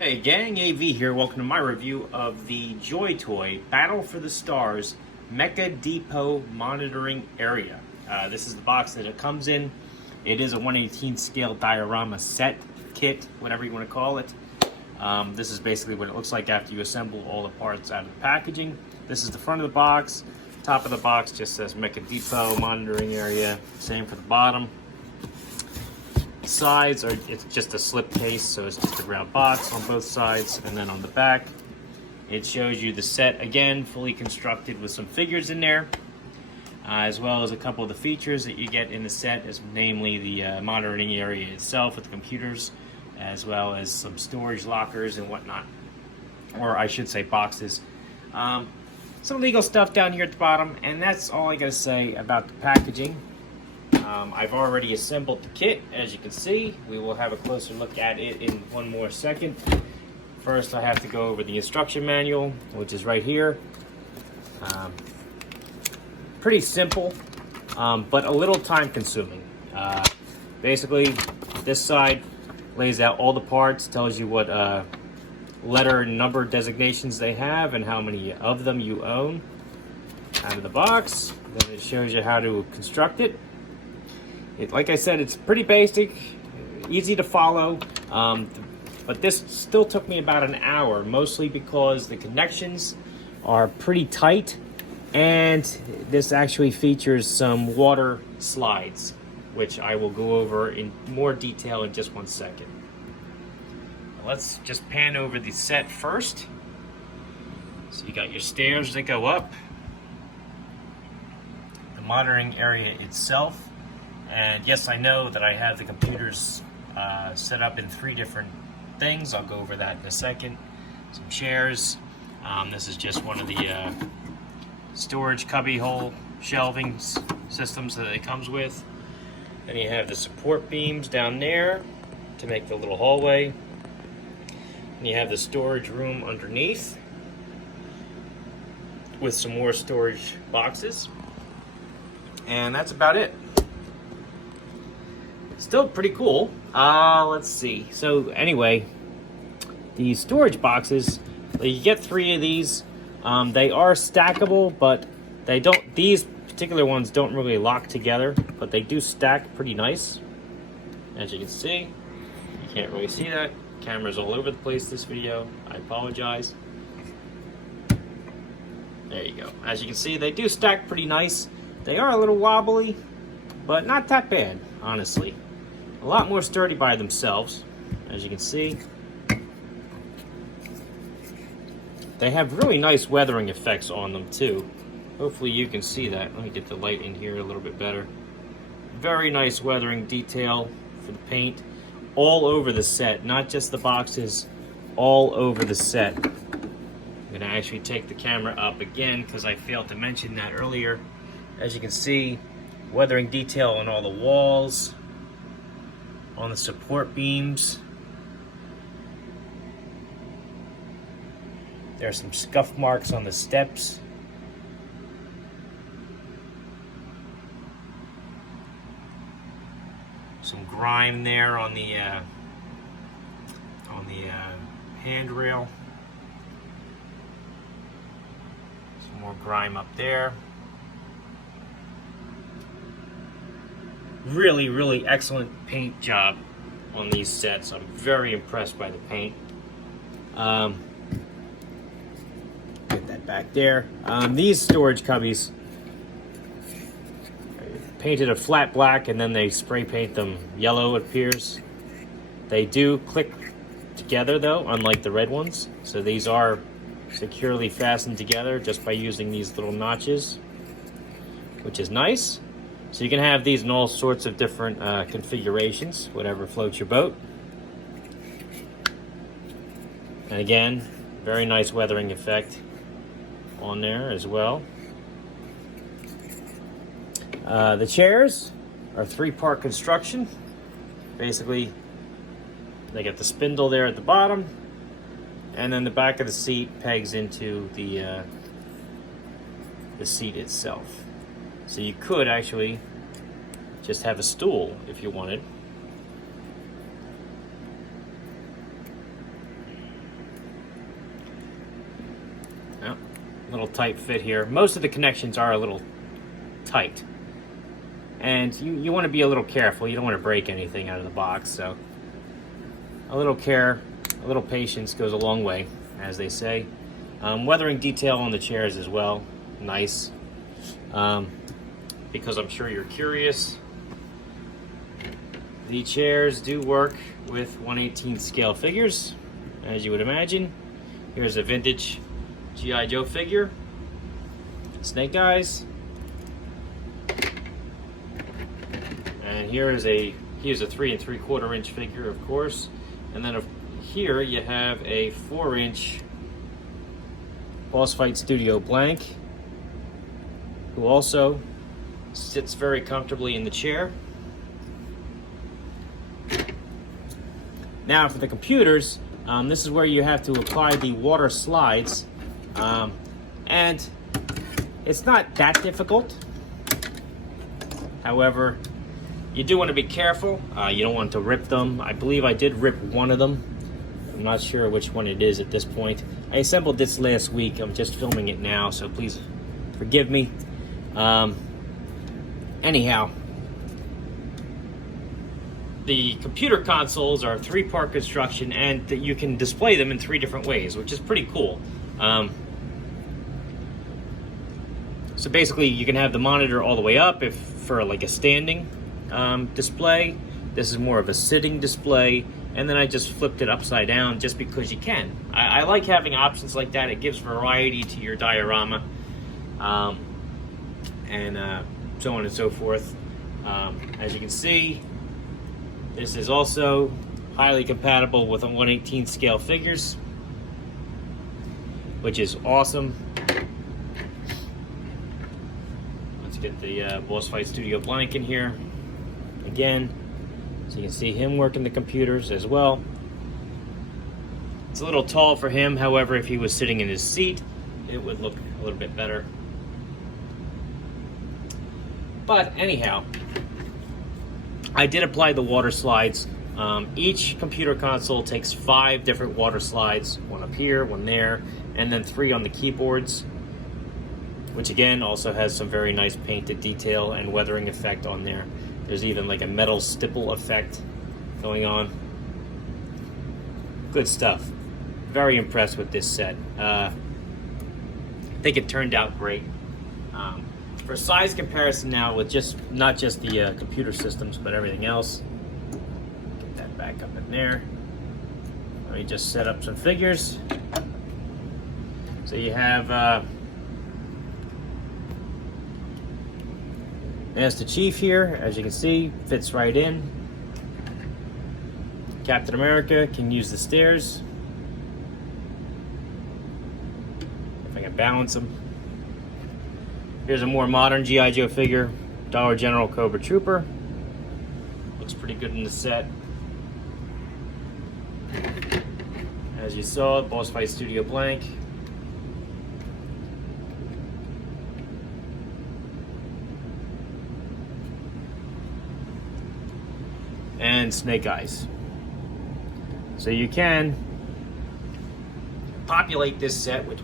Hey gang, AV here. Welcome to my review of the Joy Toy Battle for the Stars Mecha Depot Monitoring Area. This is the box that it comes in. It is a 1/18 scale diorama set, kit, whatever you want to call it. This is basically what it looks like after you assemble all the parts out of the packaging. This is the front of the box. Top of the box just says Mecha Depot Monitoring Area. Same for the bottom. Sides are, it's just a slip case, so it's just a round box on both sides, and then on the back it shows you the set again, fully constructed with some figures in there, as well as a couple of the features that you get in the set, as namely the monitoring area itself with the computers, as well as some storage lockers and whatnot, or I should say boxes. Some legal stuff down here at the bottom, and that's all I gotta say about the packaging. I've already assembled the kit, as you can see. We will have a closer look at it in one more second. First, I have to go over the instruction manual, which is right here. Pretty simple, but a little time consuming. Basically, this side lays out all the parts, tells you what letter and number designations they have and how many of them you own out of the box. Then it shows you how to construct it. Like I said, it's pretty basic, easy to follow, but this still took me about an hour, mostly because the connections are pretty tight, and this actually features some water slides, which I will go over in more detail in just one second. Let's just pan over the set first. So you got your stairs that go up, the monitoring area itself. And yes, I know that I have the computers set up in 3 different things. I'll go over that in a second. Some chairs. This is just one of the storage cubby hole shelving systems that it comes with. Then you have the support beams down there to make the little hallway. And you have the storage room underneath with some more storage boxes. And that's about it. Still pretty cool. Let's see. So anyway, the storage boxes, you get 3 of these. They are stackable, but they don't. These particular ones don't really lock together, but they do stack pretty nice. As you can see, you can't really see that. Camera's all over the place this video. I apologize. There you go. As you can see, they do stack pretty nice. They are a little wobbly, but not that bad, honestly. A lot more sturdy by themselves, as you can see. They have really nice weathering effects on them too. Hopefully you can see that. Let me get the light in here a little bit better. Very nice weathering detail for the paint all over the set, not just the boxes, all over the set. I'm gonna actually take the camera up again because I failed to mention that earlier. As you can see, weathering detail on all the walls, on the support beams. There are some scuff marks on the steps. Some grime there on the handrail. Some more grime up there. Really, really excellent paint job on these sets. I'm very impressed by the paint. Get that back there. These storage cubbies, painted a flat black and then they spray paint them yellow, it appears. They do click together though, unlike the red ones. So these are securely fastened together just by using these little notches, which is nice. So you can have these in all sorts of different configurations, whatever floats your boat. And again, very nice weathering effect on there as well. The chairs are 3-part construction. Basically, they got the spindle there at the bottom, and then the back of the seat pegs into the seat itself. So you could actually just have a stool if you wanted. little tight fit here. Most of the connections are a little tight, and you want to be a little careful. You don't want to break anything out of the box, so a little care, a little patience goes a long way, as they say. Weathering detail on the chairs as well, nice, because I'm sure you're curious. The chairs do work with 1/18 scale figures, as you would imagine. Here's a vintage G.I. Joe figure, Snake Eyes. And here's a 3 3/4 inch figure, of course. And then here you have a 4-inch Boss Fight Studio blank, who also sits very comfortably in the chair. Now for the computers, this is where you have to apply the water slides, and it's not that difficult. However, you do want to be careful. You don't want to rip them. I believe I did rip one of them. I'm not sure which one it is at this point. I assembled this last week. I'm just filming it now, so please forgive me. Anyhow, the computer consoles are 3-part construction, and you can display them in 3 different ways, which is pretty cool. So basically, you can have the monitor all the way up if for like a standing display. This is more of a sitting display, and then I just flipped it upside down just because you can. I like having options like that. It gives variety to your diorama, and so on and so forth. As you can see, this is also highly compatible with 1/18 scale figures, which is awesome. Let's get the Boss Fight Studio blank in here again, so you can see him working the computers as well. It's a little tall for him, however, if he was sitting in his seat, it would look a little bit better. But anyhow, I did apply the water slides. Each computer console takes 5 different water slides, one up here, one there, and then 3 on the keyboards, which again also has some very nice painted detail and weathering effect on there. There's even like a metal stipple effect going on. Good stuff. Very impressed with this set. I think it turned out great. For size comparison now, with not just the computer systems, but everything else. Get that back up in there. Let me just set up some figures. So you have Master Chief here, as you can see, fits right in. Captain America can use the stairs. If I can balance him. Here's a more modern G.I. Joe figure, Dollar General Cobra Trooper. Looks pretty good in the set. As you saw, Boss Fight Studio blank. And Snake Eyes. So you can populate this set with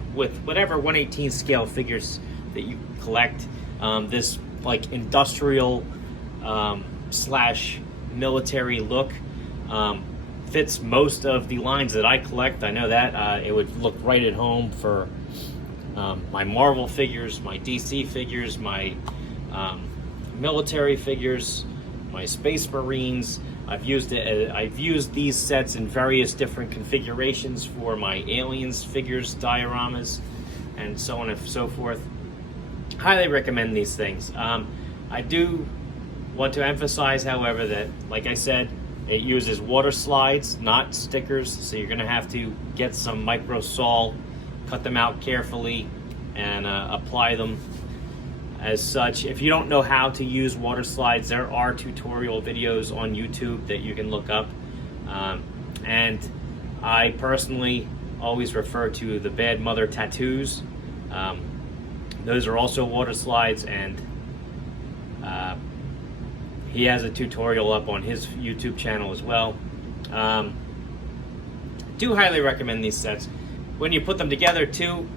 whatever 1/18 scale figures that you collect. This like industrial slash military look fits most of the lines that I collect. I know that it would look right at home for my Marvel figures, my DC figures, my military figures, my Space Marines. I've used these sets in various different configurations for my Aliens figures, dioramas, and so on and so forth. Highly recommend these things. I do want to emphasize, however, that, like I said, it uses water slides, not stickers, so you're going to have to get some micro sol, cut them out carefully, and apply them as such. If you don't know how to use water slides, there are tutorial videos on YouTube that you can look up. And I personally always refer to the Bad Mother tattoos. Those are also water slides, and he has a tutorial up on his YouTube channel as well. Do highly recommend these sets. When you put them together too,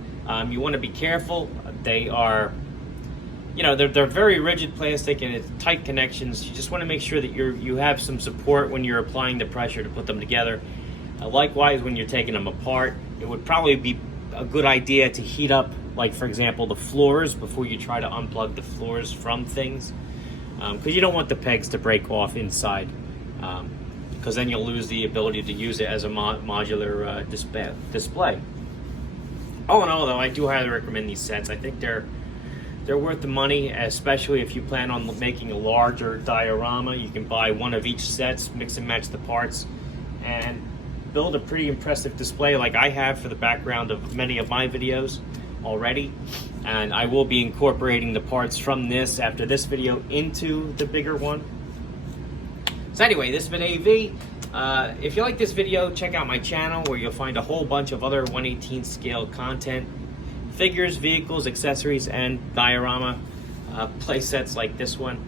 You want to be careful. They are, they're very rigid plastic and it's tight connections. You just want to make sure that you have some support when you're applying the pressure to put them together. Likewise, when you're taking them apart, it would probably be a good idea to heat up, like for example, the floors before you try to unplug the floors from things, because you don't want the pegs to break off inside, because then you'll lose the ability to use it as a modular display. All in all, though, I do highly recommend these sets. I think they're worth the money, especially if you plan on making a larger diorama. You can buy one of each sets, mix and match the parts, and build a pretty impressive display like I have for the background of many of my videos already. And I will be incorporating the parts from this after this video into the bigger one. So anyway, this has been AV. If you like this video, check out my channel where you'll find a whole bunch of other 1/18 scale content, figures, vehicles, accessories, and diorama play sets like this one.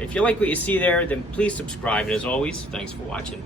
If you like what you see there, then please subscribe. And as always, thanks for watching.